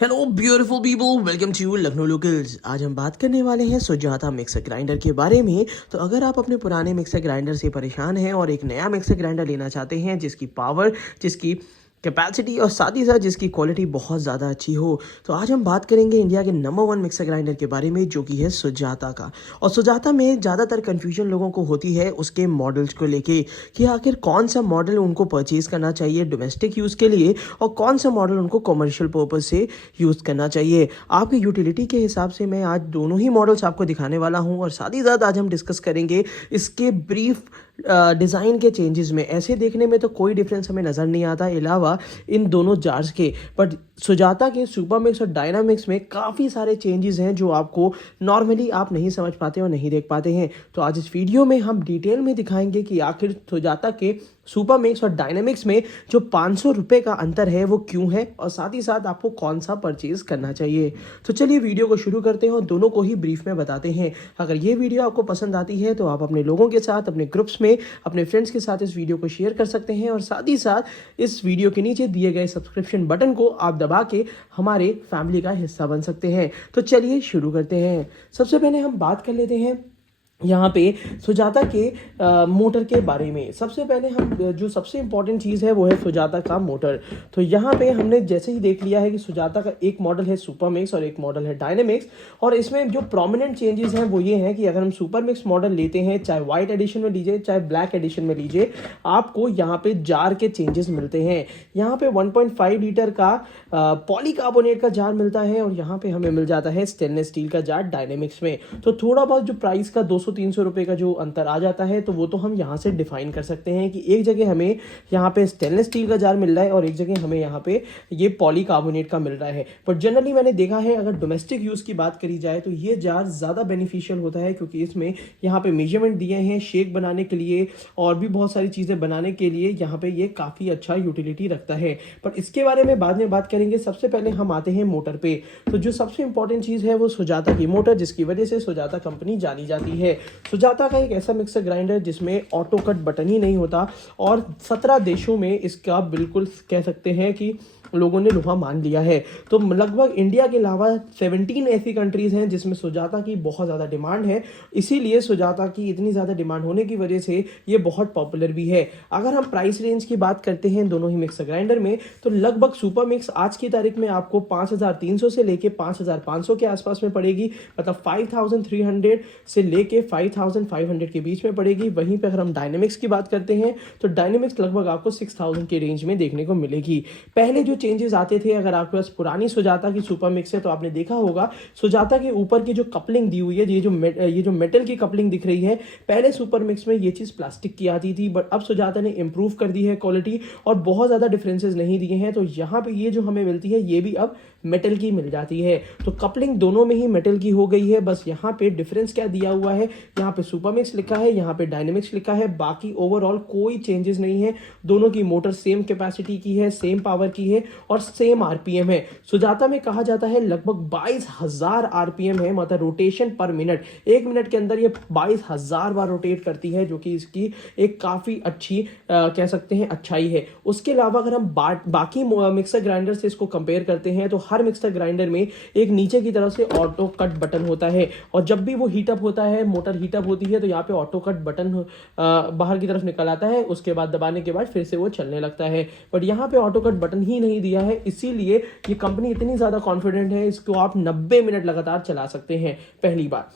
Hello beautiful people, welcome to Lucknow locals. आज हम बात करने वाले हैं सुजाता मिक्सर ग्राइंडर के बारे में। तो अगर आप अपने पुराने मिक्सर ग्राइंडर से परेशान हैं और एक नया मिक्सर ग्राइंडर लेना चाहते हैं जिसकी पावर, जिसकी कैपेसिटी और साथ ही साथ जिसकी क्वालिटी बहुत ज़्यादा अच्छी हो, तो आज हम बात करेंगे इंडिया के नंबर 1 मिक्सर ग्राइंडर के बारे में जो कि है सुजाता का। और सुजाता में ज़्यादातर कन्फ्यूजन लोगों को होती है उसके मॉडल्स को लेके कि आखिर कौन सा मॉडल उनको परचेज़ करना चाहिए डोमेस्टिक यूज़ के लिए और कौन सा मॉडल उनको कमर्शियल पर्पज़ से यूज़ करना चाहिए। आपकी यूटिलिटी के हिसाब से मैं आज दोनों ही मॉडल्स आपको दिखाने वाला हूं और साथ ही साथ आज हम डिस्कस करेंगे इसके ब्रीफ डिज़ाइन के चेंजेस में। ऐसे देखने में तो कोई डिफरेंस हमें नज़र नहीं आता अलावा इन दोनों जार्स के, बट सुजाता के सुपर मिक्स और डायनामिक्स में काफ़ी सारे चेंजेस हैं जो आपको नॉर्मली आप नहीं समझ पाते और नहीं देख पाते हैं। तो आज इस वीडियो में हम डिटेल में दिखाएंगे कि आखिर सुजाता के सुपर मिक्स और डायनामिक्स में जो 500 रुपये का अंतर है वो क्यों है और साथ ही साथ आपको कौन सा परचेज करना चाहिए। तो चलिए वीडियो को शुरू करते हैं और दोनों को ही ब्रीफ में बताते हैं। अगर ये वीडियो आपको पसंद आती है तो आप अपने लोगों के साथ, अपने ग्रुप्स में, अपने फ्रेंड्स के साथ इस वीडियो को शेयर कर सकते हैं और साथ ही साथ इस वीडियो के नीचे दिए गए सब्सक्रिप्शन बटन को आप दबा के हमारे फैमिली का हिस्सा बन सकते हैं। तो चलिए शुरू करते हैं। सबसे पहले हम बात कर लेते हैं यहाँ पे सुजाता के मोटर के बारे में। सबसे पहले हम जो सबसे इम्पॉर्टेंट चीज़ है वो है सुजाता का मोटर। तो यहाँ पे हमने जैसे ही देख लिया है कि सुजाता का एक मॉडल है सुपर मिक्स और एक मॉडल है डायनामिक्स, और इसमें जो प्रोमिनेंट चेंजेस हैं वो ये हैं कि अगर हम सुपर मिक्स मॉडल लेते हैं, चाहे वाइट एडिशन में लीजिए चाहे ब्लैक एडिशन में लीजिए, आपको यहाँ पे जार के चेंजेस मिलते हैं। यहाँ पे 1.5 लीटर का पॉलीकार्बोनेट का जार मिलता है और यहाँ पे हमें मिल जाता है स्टेनलेस स्टील का जार डायनेमिक्स में। तो थोड़ा बहुत जो प्राइस का 200-300 रुपये का जो अंतर आ जाता है तो वो तो हम यहाँ से डिफाइन कर सकते हैं कि एक जगह हमें यहाँ पे स्टेनलेस स्टील का जार मिल रहा है और एक जगह हमें यहाँ पे ये पॉलीकार्बोनेट का मिल रहा है। पर जनरली मैंने देखा है अगर डोमेस्टिक यूज़ की बात करी जाए तो ये जार ज़्यादा बेनिफिशियल होता है क्योंकि इसमें यहाँ पे मेजरमेंट दिए हैं शेक बनाने के लिए और भी बहुत सारी चीज़ें बनाने के लिए। यहाँ पे ये काफ़ी अच्छा यूटिलिटी रखता है, पर इसके बारे में बाद में बात करेंगे। सबसे पहले हम आते हैं मोटर पे। तो जो सबसे इंपॉर्टेंट चीज़ है वो सुजाता की मोटर, जिसकी वजह से सुजाता कंपनी जानी जाती है। सुजाता का एक ऐसा मिक्सर ग्राइंडर जिसमें ऑटो कट बटन ही नहीं होता और 17 देशों में इसका बिल्कुल कह सकते हैं कि लोगों ने लोहा मान लिया है। तो लगभग इंडिया के अलावा 17 ऐसी कंट्रीज हैं जिसमें सुजाता की बहुत ज़्यादा डिमांड है। इसीलिए सुजाता की इतनी ज़्यादा डिमांड होने की वजह से ये बहुत पॉपुलर भी है। अगर हम प्राइस रेंज की बात करते हैं दोनों ही मिक्सर ग्राइंडर में, तो लगभग सुपर मिक्स आज की तारीख में आपको 5300 से लेके 5500 के आसपास में पड़ेगी, मतलब 5300 से लेके 5500 के बीच में पड़ेगी। वहीं पर अगर हम डायनेमिक्स की बात करते हैं तो डायनेमिक्स लगभग आपको 6000 के रेंज में देखने को मिलेगी। पहले जो चेंजेस आते थे, अगर आपके पास पुरानी सुजाता की सुपर मिक्स है तो आपने देखा होगा सुजाता के ऊपर की जो कपलिंग दी हुई है, ये जो मेटल की कपलिंग दिख रही है, पहले सुपर मिक्स में ये चीज़ प्लास्टिक की आती थी, बट अब सुजाता ने इंप्रूव कर दी है क्वालिटी और बहुत ज़्यादा डिफरेंसेस नहीं दिए हैं। तो यहाँ पे ये जो हमें मिलती है ये भी अब मेटल की मिल जाती है। तो कपलिंग दोनों में ही मेटल की हो गई है। बस यहाँ पे डिफरेंस क्या दिया हुआ है, यहाँ पे सुपर मिक्स लिखा है, यहाँ पे डायनेमिक्स लिखा है, बाकी ओवरऑल कोई चेंजेस नहीं है। दोनों की मोटर सेम कैपेसिटी की है, सेम पावर की है और सेम आरपीएम है। सुजाता में कहा जाता है लगभग 22,000 आरपीएम है, मतलब रोटेशन पर मिनट। एक मिनट के अंदर ये 22,000 बार रोटेट करती है, जो कि इसकी एक काफ़ी अच्छी कह सकते हैं अच्छाई है। उसके अलावा अगर हम बाकी मिक्सर ग्राइंडर से इसको कंपेयर करते हैं तो हर मिक्सर ग्राइंडर में एक नीचे की तरफ से ऑटो कट बटन होता है और जब भी वो हीटअप होता है, मोटर हीटअप होती है, तो यहाँ पे ऑटो कट बटन बाहर की तरफ निकल आता है। उसके बाद दबाने के बाद फिर से वो चलने लगता है, बट यहाँ पे ऑटो कट बटन ही नहीं दिया है। इसीलिए ये कंपनी इतनी ज़्यादा कॉन्फिडेंट है, इसको आप 90 मिनट लगातार चला सकते हैं पहली बार।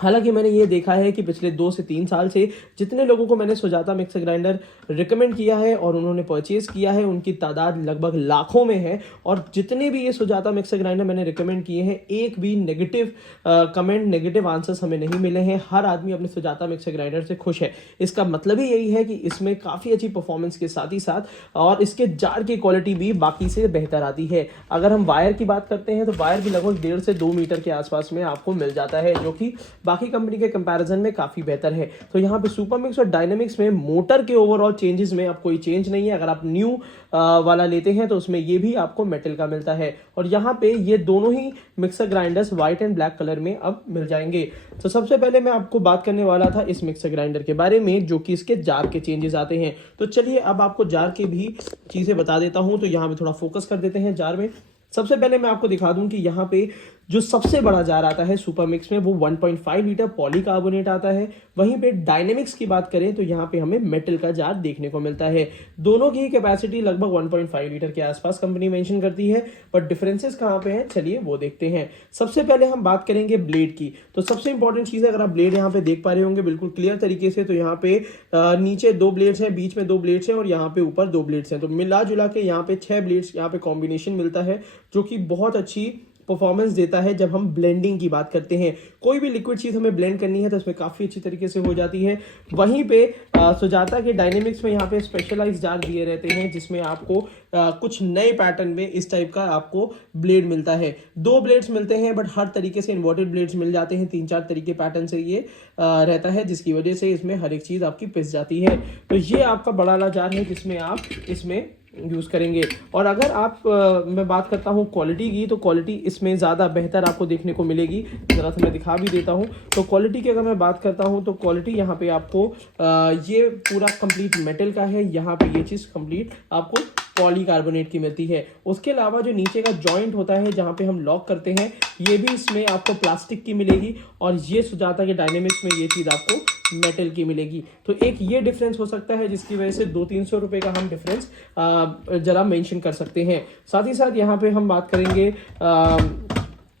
हालांकि मैंने ये देखा है कि पिछले 2 से 3 साल से जितने लोगों को मैंने सुजाता मिक्सर ग्राइंडर रिकमेंड किया है और उन्होंने परचेज़ किया है उनकी तादाद लगभग लाखों में है। और जितने भी ये सुजाता मिक्सर ग्राइंडर मैंने रिकमेंड किए हैं, एक भी नेगेटिव कमेंट, नेगेटिव आंसर्स हमें नहीं मिले हैं। हर आदमी अपने सुजाता मिक्सर ग्राइंडर से खुश है। इसका मतलब ही यही है कि इसमें काफ़ी अच्छी परफॉर्मेंस के साथ ही साथ और इसके जार की क्वालिटी भी बाकी से बेहतर आती है। अगर हम वायर की बात करते हैं तो वायर भी लगभग 1.5 से 2 मीटर के आसपास में आपको मिल जाता है, जो कि बाकी कंपनी के कंपैरिजन में काफ़ी बेहतर है। तो यहाँ पे सुपर मिक्स और डायनेमिक्स में मोटर के ओवरऑल चेंजेस में अब कोई चेंज नहीं है। अगर आप न्यू वाला लेते हैं तो उसमें ये भी आपको मेटल का मिलता है और यहाँ पे ये दोनों ही mixer grinders white and black colour में अब मिल जाएंगे। तो सबसे पहले मैं आपको बात करने वाला था इस मिक्सर ग्राइंडर के बारे में, जो कि इसके जार के चेंजेस आते हैं। तो चलिए अब आपको जार के भी चीज़ें बता देता हूँ। तो यहाँ पे थोड़ा फोकस कर देते हैं जार में। सबसे पहले मैं आपको दिखा दूं कि यहाँ पे जो सबसे बड़ा जार आता है सुपर मिक्स में वो 1.5 लीटर पॉलीकार्बोनेट आता है। वहीं पे डायनेमिक्स की बात करें तो यहाँ पे हमें मेटल का जार देखने को मिलता है। दोनों की कैपेसिटी लगभग 1.5 लीटर के आसपास कंपनी मेंशन करती है, पर डिफरेंसेस कहाँ पे हैं चलिए वो देखते हैं। सबसे पहले हम बात करेंगे ब्लेड की। तो सबसे इंपॉर्टेंट चीज है, अगर आप ब्लेड यहाँ पे देख पा रहे होंगे बिल्कुल क्लियर तरीके से, तो यहाँ पे नीचे 2 ब्लेड्स हैं, बीच में 2 ब्लेड्स हैं और यहाँ पे ऊपर 2 ब्लेड्स हैं। तो मिला जुला के यहाँ पे 6 ब्लेड्स यहाँ पे कॉम्बिनेशन मिलता है, जो कि बहुत अच्छी परफॉर्मेंस देता है। जब हम ब्लेंडिंग की बात करते हैं, कोई भी लिक्विड चीज हमें ब्लेंड करनी है तो उसमें काफी अच्छी तरीके से हो जाती है। वहीं पे सुजाता के डायनेमिक्स में यहाँ पे स्पेशलाइज्ड जार दिए रहते हैं, जिसमें आपको कुछ नए पैटर्न में इस टाइप का आपको ब्लेड मिलता है। 2 ब्लेड्स मिलते हैं, बट हर तरीके से इन्वर्टेड ब्लेड्स मिल जाते हैं। 3-4 तरीके पैटर्न से ये रहता है, जिसकी वजह से इसमें हर एक चीज आपकी पिस जाती है। तो ये आपका बड़ा वाला जार है जिसमें आप इसमें यूज करेंगे। और अगर आप मैं बात करता हूँ क्वालिटी की, तो क्वालिटी इसमें ज़्यादा बेहतर आपको देखने को मिलेगी। ज़रा सा मैं दिखा भी देता हूँ। तो क्वालिटी की अगर मैं बात करता हूँ तो क्वालिटी यहाँ पे आपको ये पूरा कंप्लीट मेटल का है। यहाँ पे ये चीज़ कंप्लीट आपको पॉलीकार्बोनेट की मिलती है। उसके अलावा जो नीचे का जॉइंट होता है जहाँ पे हम लॉक करते हैं, ये भी इसमें आपको प्लास्टिक की मिलेगी। और ये सुजाता के डायनेमिक्स में ये चीज़ आपको मेटल की मिलेगी। तो एक ये डिफरेंस हो सकता है, जिसकी वजह से 200-300 रुपए का हम डिफरेंस जरा मेंशन कर सकते हैं। साथ ही साथ यहाँ पे हम बात करेंगे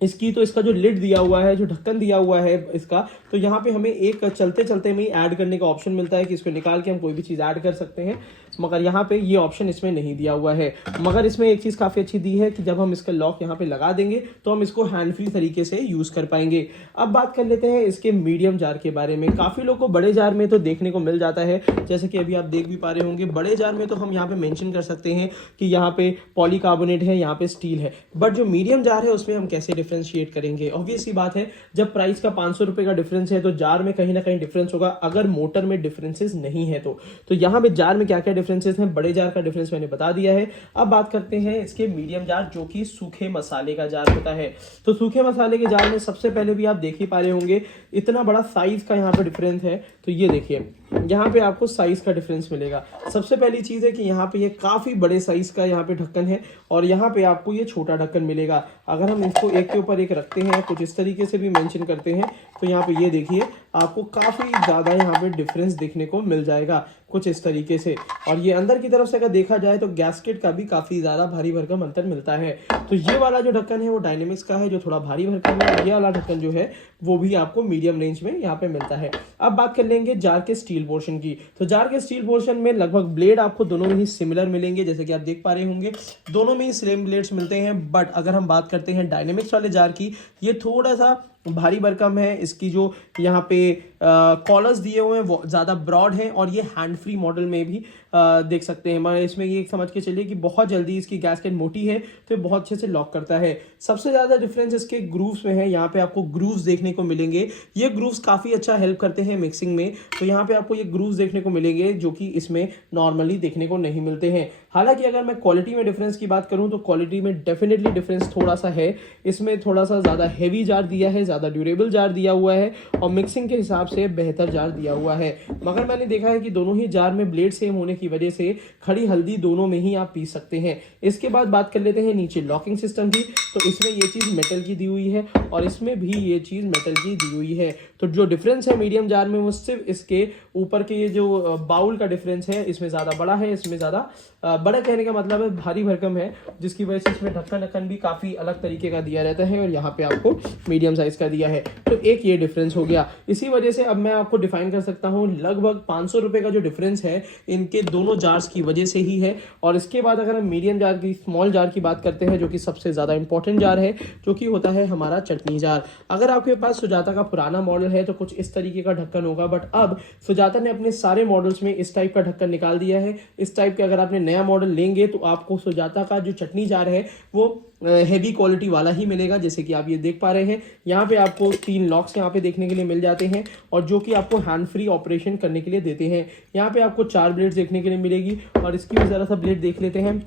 इसकी, तो इसका जो लिड दिया हुआ है, जो ढक्कन दिया हुआ है इसका, तो यहाँ पे हमें एक चलते चलते में ही ऐड करने का ऑप्शन मिलता है कि इसको निकाल के हम कोई भी चीज़ ऐड कर सकते हैं। मगर यहाँ पे ये ऑप्शन इसमें नहीं दिया हुआ है। मगर इसमें एक चीज़ काफ़ी अच्छी दी है कि जब हम इसका लॉक यहाँ पे लगा देंगे तो हम इसको हैंड फ्री तरीके से यूज़ कर पाएंगे। अब बात कर लेते हैं इसके मीडियम जार के बारे में। काफ़ी लोग को बड़े जार में तो देखने को मिल जाता है, जैसे कि अभी आप देख भी पा रहे होंगे। बड़े जार में तो हम यहाँ पे मेंशन कर सकते हैं कि यहाँ पे पॉलीकार्बोनेट है, यहाँ पे स्टील है। बट जो मीडियम जार है उसमें हम कैसे डिफ्रेंशिएट करेंगे? ऑब्वियस सी बात है, जब प्राइस का 500 रुपए का डिफरेंस है तो जार में कहीं ना कहीं डिफरेंस होगा, अगर मोटर में डिफरेंसेस नहीं है तो यहाँ पे जार में क्या क्या डिफरेंसेस हैं, बड़े जार का डिफरेंस मैंने बता दिया है। अब बात करते हैं इसके मीडियम जार, जो कि सूखे मसाले का जार होता है। तो सूखे मसाले के जार में सबसे पहले भी आप देख ही पा रहे होंगे, इतना बड़ा साइज का यहाँ पे डिफरेंस है। तो ये देखिए, यहाँ पे आपको साइज का डिफरेंस मिलेगा। सबसे पहली चीज है कि यहाँ पे ये काफी बड़े साइज का यहाँ पे ढक्कन है और यहाँ पे आपको ये छोटा ढक्कन मिलेगा। अगर हम इसको एक के ऊपर एक रखते हैं, कुछ इस तरीके से भी मेंशन करते हैं, तो यहाँ पे ये देखिए आपको काफी ज्यादा यहाँ पे डिफरेंस देखने को मिल जाएगा कुछ इस तरीके से। और ये अंदर की तरफ से अगर देखा जाए तो गैस्केट का भी काफी ज्यादा भारी भरकम अंतर मिलता है। तो ये वाला जो ढक्कन है वो डायनेमिक्स का है, जो थोड़ा भारी भरकम है। ये वाला ढक्कन जो है वो भी आपको मीडियम रेंज में यहाँ पे मिलता है। अब बात कर लेंगे जार के स्टील पोर्शन की। तो जार के स्टील पोर्शन में लगभग ब्लेड आपको दोनों में ही सिमिलर मिलेंगे, जैसे कि आप देख पा रहे होंगे दोनों में ही सेम ब्लेड्स मिलते हैं। बट अगर हम बात करते हैं डायनेमिक्स वाले जार की, ये थोड़ा सा भारी भरकम है। इसकी जो यहाँ पे कॉलर्स दिए हुए हैं वो ज़्यादा ब्रॉड हैं और ये हैंड फ्री मॉडल में भी देख सकते हैं। मगर इसमें ये समझ के चलिए कि बहुत जल्दी इसकी गैस्केट मोटी है तो ये बहुत अच्छे से लॉक करता है। सबसे ज़्यादा डिफरेंस इसके ग्रूव्स में है। यहाँ पे आपको ग्रूव्स देखने को मिलेंगे। ये ग्रूव्स काफ़ी अच्छा हेल्प करते हैं मिक्सिंग में। तो यहाँ पे आपको ये ग्रूव्स देखने को मिलेंगे जो कि इसमें नॉर्मली देखने को नहीं मिलते हैं। हालांकि अगर मैं क्वालिटी में डिफरेंस की बात करूँ तो क्वालिटी में डेफिनेटली डिफरेंस थोड़ा सा है। इसमें थोड़ा सा ज़्यादा हैवी जार दिया है, ज़्यादा ड्यूरेबल जार दिया हुआ है और मिक्सिंग के हिसाब से बेहतर जार दिया हुआ है। मगर मैंने देखा है कि दोनों ही जार में ब्लेड सेम होने की वजह से खड़ी हल्दी दोनों में ही आप पीस सकते हैं। इसके बाद बात कर लेते हैं नीचे लॉकिंग सिस्टम की। तो इसमें ये चीज़ मेटल की दी हुई है और इसमें भी ये चीज़ मेटल की दी हुई है। तो जो डिफरेंस है मीडियम जार में वो सिर्फ इसके ऊपर के ये जो बाउल का डिफरेंस है, इसमें ज़्यादा बड़ा है, इसमें ज़्यादा बड़ा कहने का मतलब है भारी भरकम है, जिसकी वजह से इसमें ढक्कन भी काफ़ी अलग तरीके का दिया रहता है और यहाँ पे आपको मीडियम साइज का दिया है। तो एक ये डिफरेंस हो गया। इसी वजह से अब मैं आपको डिफाइन कर सकता हूँ लगभग 500 रुपये का जो डिफरेंस है इनके दोनों जार्स की वजह से ही है। और इसके बाद अगर हम मीडियम जार की, स्मॉल जार की बात करते हैं, जो कि सबसे ज़्यादा इंपॉर्टेंट जार है, जो कि होता है हमारा चटनी जार। अगर आपके पास सुजाता का पुराना मॉडल है तो कुछ इस तरीके का ढक्कन होगा, बट अब सुजाता ने अपने सारे मॉडल्स में इस टाइप का ढक्कन निकाल दिया है। इस टाइप के अगर आपने नया मॉडल लेंगे तो आपको सुजाता का जो चटनी जार है वो हैवी क्वालिटी वाला ही मिलेगा। जैसे कि आप ये देख पा रहे हैं, यहाँ पे आपको 3 लॉक्स यहाँ पे देखने के लिए मिल जाते हैं और जो कि आपको हैंड फ्री ऑपरेशन करने के लिए देते हैं। यहाँ पे आपको 4 ब्लेड्स देखने के लिए मिलेगी और इसकी भी ज़रा सा ब्लेड देख लेते हैं।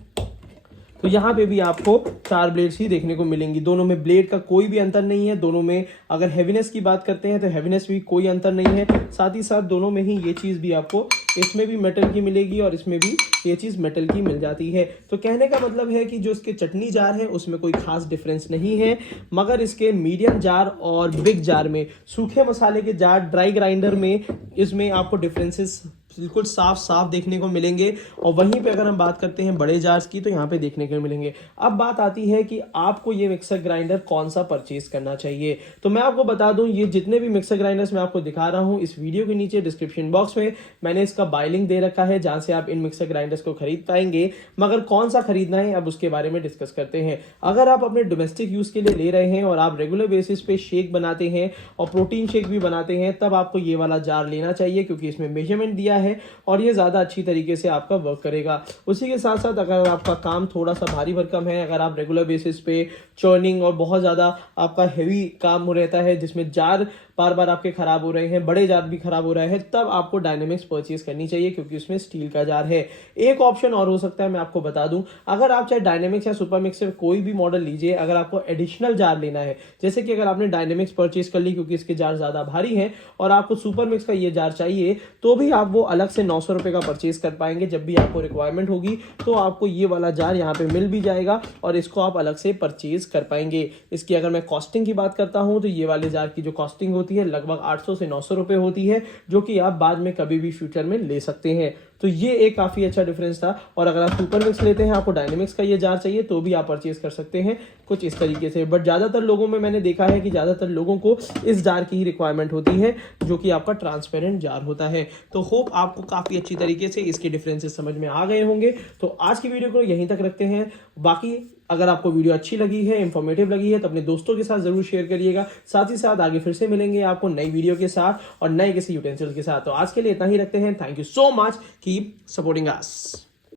तो यहाँ पे भी आपको 4 ब्लेड्स ही देखने को मिलेंगी। दोनों में ब्लेड का कोई भी अंतर नहीं है। दोनों में अगर हैवीनेस की बात करते हैं तो हैवीनेस भी कोई अंतर नहीं है। साथ ही साथ दोनों में ही ये चीज़ भी आपको इसमें भी मेटल की मिलेगी और इसमें भी ये चीज़ मेटल की मिल जाती है। तो कहने का मतलब है कि जो इसके चटनी जार है उसमें कोई खास डिफरेंस नहीं है, मगर इसके मीडियम जार और बिग जार में, सूखे मसाले के जार ड्राई ग्राइंडर में, इसमें आपको डिफरेंसेस बिल्कुल साफ साफ देखने को मिलेंगे। और वहीं पे अगर हम बात करते हैं बड़े जार्स की तो यहाँ पे देखने को मिलेंगे। अब बात आती है कि आपको ये मिक्सर ग्राइंडर कौन सा परचेज करना चाहिए। तो मैं आपको बता दूं, ये जितने भी मिक्सर ग्राइंडर्स मैं आपको दिखा रहा हूं, इस वीडियो के नीचे डिस्क्रिप्शन बॉक्स में मैंने इसका बाय लिंक दे रखा है जहां से आप इन मिक्सर ग्राइंडर्स को खरीद पाएंगे। मगर कौन सा खरीदना है अब उसके बारे में डिस्कस करते हैं। अगर आप अपने डोमेस्टिक यूज के लिए ले रहे हैं और आप रेगुलर बेसिस पे शेक बनाते हैं और प्रोटीन शेक भी बनाते हैं, तब आपको ये वाला जार लेना चाहिए क्योंकि इसमें मेजरमेंट दिया है और ये ज़्यादा अच्छी तरीके से आपका वर्क करेगा। उसी के साथ साथ अगर आपका काम थोड़ा सा भारी भरकम है, अगर आप रेगुलर बेसिस पे चर्निंग और बहुत ज़्यादा आपका हैवी काम रहता है जिसमें जार बार बार आपके खराब हो रहे हैं, बड़े जार भी खराब हो रहे हैं, तब आपको डायनेमिक्स परचेज करनी चाहिए क्योंकि उसमें स्टील का जार है। एक ऑप्शन और हो सकता है, मैं आपको बता दूं, अगर आप चाहे डायनेमिक्स या सुपरमिक्स से कोई भी मॉडल लीजिए, अगर आपको एडिशनल जार लेना है, जैसे कि अगर आपने डायनेमिक्स परचेज कर ली क्योंकि इसके जार ज़्यादा भारी हैं और आपको सुपरमिक्स का ये जार चाहिए, तो भी आप वो अलग से 900 रुपये का परचेज कर पाएंगे। जब भी आपको रिक्वायरमेंट होगी तो आपको ये वाला जार यहाँ पे मिल भी जाएगा और इसको आप अलग से परचेज कर पाएंगे। इसकी अगर मैं कॉस्टिंग की बात करता हूँ तो ये वाले जार की जो कॉस्टिंग होती है लगभग 800 से 900 रुपये होती है, जो कि आप बाद में कभी भी फ्यूचर में ले सकते हैं। तो ये एक काफ़ी अच्छा डिफरेंस था। और अगर आप सुपर मिक्स लेते हैं, आपको डायनेमिक्स का ये जार चाहिए, तो भी आप परचेज कर सकते हैं कुछ इस तरीके से। बट ज़्यादातर लोगों में मैंने देखा है कि ज़्यादातर लोगों को इस जार की ही रिक्वायरमेंट होती है जो कि आपका ट्रांसपेरेंट जार होता है। तो होप आपको काफ़ी अच्छी तरीके से इसके डिफरेंसेस समझ में आ गए होंगे। तो आज की वीडियो को यहीं तक रखते हैं। बाकी अगर आपको वीडियो अच्छी लगी है, इंफॉर्मेटिव लगी है, तो अपने दोस्तों के साथ जरूर शेयर करिएगा। साथ ही साथ आगे फिर से मिलेंगे आपको नई वीडियो के साथ और नए किसी यूटेंसिल के साथ। तो आज के लिए इतना ही रखते हैं। Thank you so much, keep supporting us.